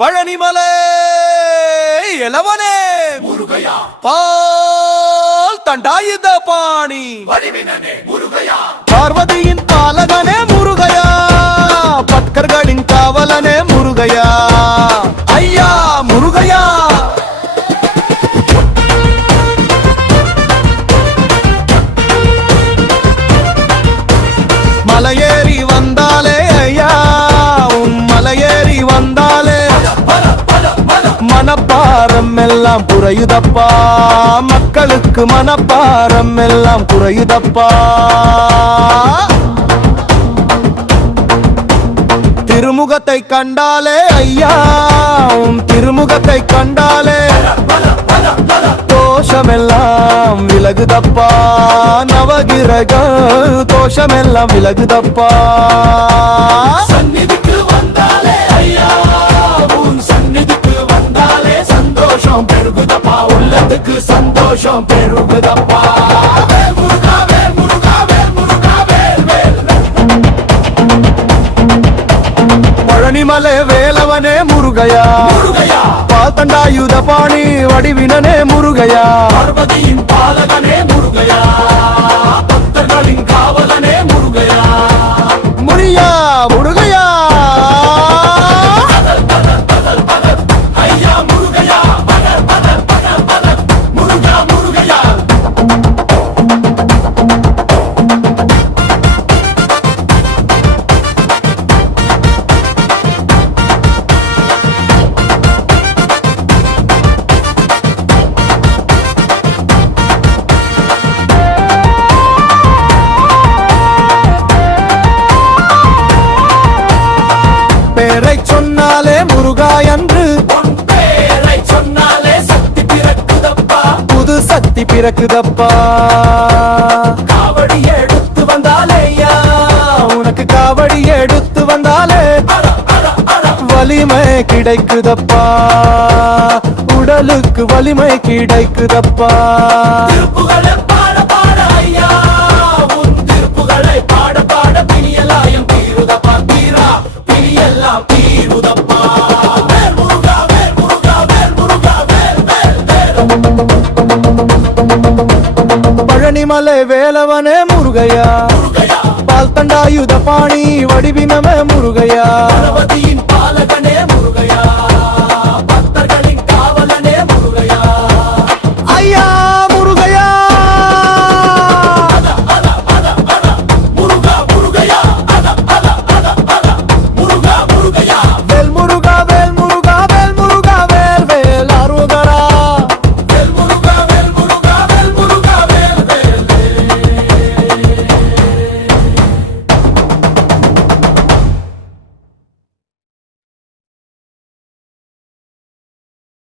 பழனிமலை எலவனே முருகையா பால் தண்டாயுத பாணி வடிவினனே முருகையா பார்வதியின் பாலகனே முருகையா பட்கர்களின் காவலனே முருகையா ஐயா முருகையா மலையேறி வந்தாலே ஐயா மலையேறி வந்தாலே மனப்பாரம் எல்லாம் குறையுதப்பா மக்களுக்கு மனப்பாரம் எல்லாம் குறையுதப்பா திருமுகத்தை கண்டாலே ஐயா திருமுகத்தை கண்டாலே தோஷமெல்லாம் விலகுதப்பா நவகிரக தோஷமெல்லாம் விலகுதப்பா சந்நிதிக்கு வந்தாலே ஐயா உன் சந்நிதிக்கு வந்தாலே சந்தோஷம் பெருகுதப்பா உள்ளத்துக்கு சந்தோஷம் பெருகுதப்பா வேல் முருகா வேல் முருகா வேல் முருகா வேல் வேல் பழனிமலை வேலவனே முருகையா முருகையா பாத்தண்டாயுத பாணி வடிவினனே முருகையா பார்வதியின் பாலகனே முருகையா பக்தர்களின் காவலனே முருகையா முனியா முருகையா ஐயா முருகையா பதர் பதர் பதர் பதர் முருகா முருகையா பேரை சொன்னாலே முருகா என்று உன் பேரை சொன்னாலே சக்தி பிறக்குதப்பா புது சக்தி பிறக்குதப்பா காவடி எடுத்து வந்தாலே ஐயா உனக்கு காவடி எடுத்து வந்தாலே அட அட அட வலிமை கிடைக்குதப்பா உடலுக்கு வலிமை கிடைக்குதப்பா திருப்புகளை பாட பாட ஐயா உன் திருப்புகளை பாட பாட பிணியெல்லாம் தீருதப்பா தீரா பிணியெல்லாம் தீருதப்பா வேல் முருகா வேல் முருகா வேல் முருகா வேல் வேல் வேல் பழனிமலை வேலவனே முருகையா முருகையா பால் தண்டாயுத பாணி வடிவினமே முருகையா பார்வதியின்